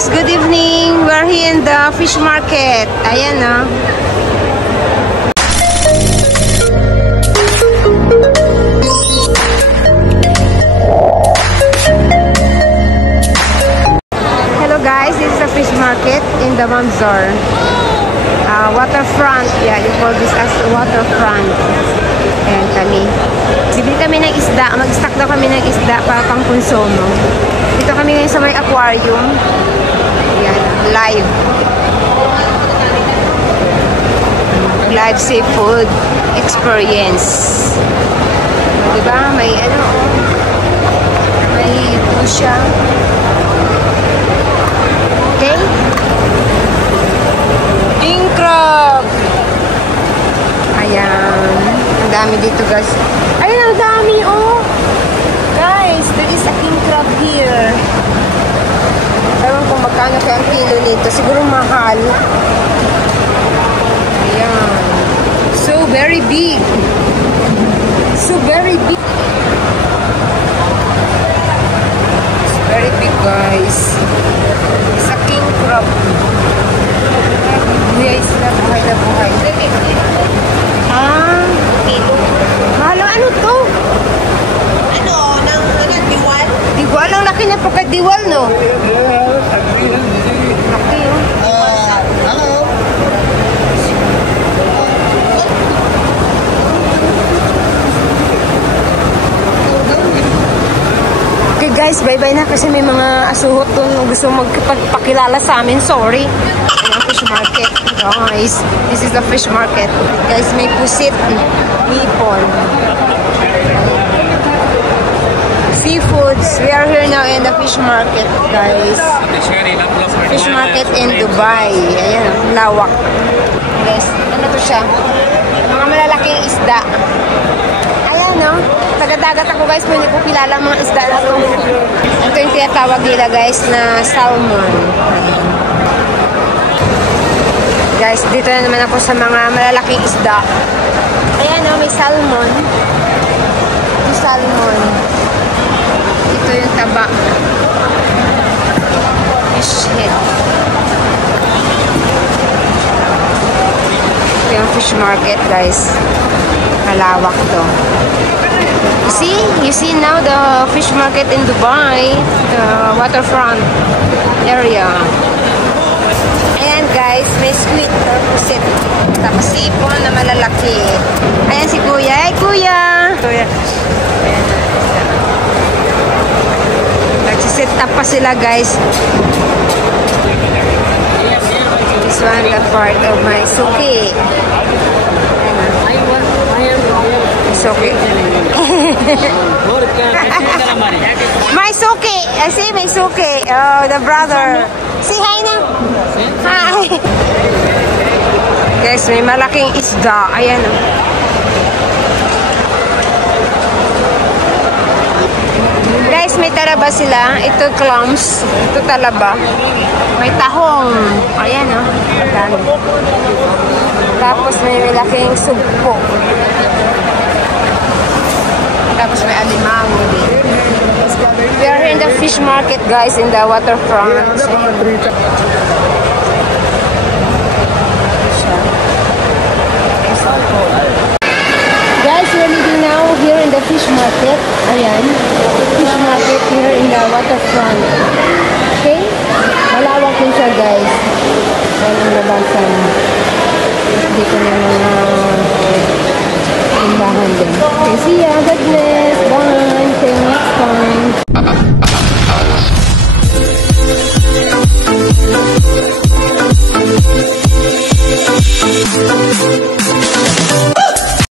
guys, good evening. We're here in the fish market. Ayan na. Hello guys, this is the fish market in the Mamzor. Waterfront. Yeah, you call this as waterfront. Ayan kami. Bibili kami ng isda. Mag-stock daw kami ng isda para pang konsumo. Dito kami ngayon sa may aquarium. Ayan, live. Live seafood experience. Diba? May ano, may pusha. Okay? King crab. Ayan. Ang dami dito guys. Ayan, ang dami oh. Guys, there is a king crab here. Ewan kung magkano kaya ang kilo nito. Siguro mahal. Ayan. So very big. So very big. It's very big guys. It's a king crab. Buhay sila. Buhay na buhay. Ah. Halo, ano to? Ano? Diwal? Diwal? Ang laki na pagka-diwal, no? Laki, oh. Hello. Okay guys, bye-bye na kasi may mga asuhot doon gusto magpakilala sa amin. Sorry. Ayan, fish market. Guys, this is the fish market. Guys, may pusit. Hipon. Seafoods. We are here now in the fish market, guys. Fish market in Dubai. Ayan, lawak. Guys, ano to siya? Mga malalaking isda. Ayan, no? Taga-dagat ako, guys. Hindi ko kilala mga isda na to. Ito yung tinatawag nila, guys, na salmon. Guys, dito na naman ako sa mga malalaking isda. Ayan, no? May salmon. Ito salmon. Ito yung taba. Fish head. Ito yung fish market, guys. Malawak to. You see now the fish market in Dubai, the waterfront area. Ayan guys, may squid or pusit. Tapos sipon na malalaki. Ayan si Kuya. Ay, Kuya! Kuya. Ayan. Nagsiset up pa sila guys. This one the part of my suki. Suki. My suki. I see my suki. Oh, the brother. Say hi na. Hi. Guys, may malaking isda. Ayan. Guys, may talaba sila. Ito clams. Ito talaba. May tahong. Ayan, oh. Tapos may malaking sugpo. Tapos may alimango din. We are in the fish market, guys, in the waterfront. Guys, we're living now here in the fish market. Ayan. Fish market here in the waterfront. Okay? Malawak din siya, guys. Ayan ang labasan. Dito na mga timbahan din. Okay, see ya. God bless. Bye.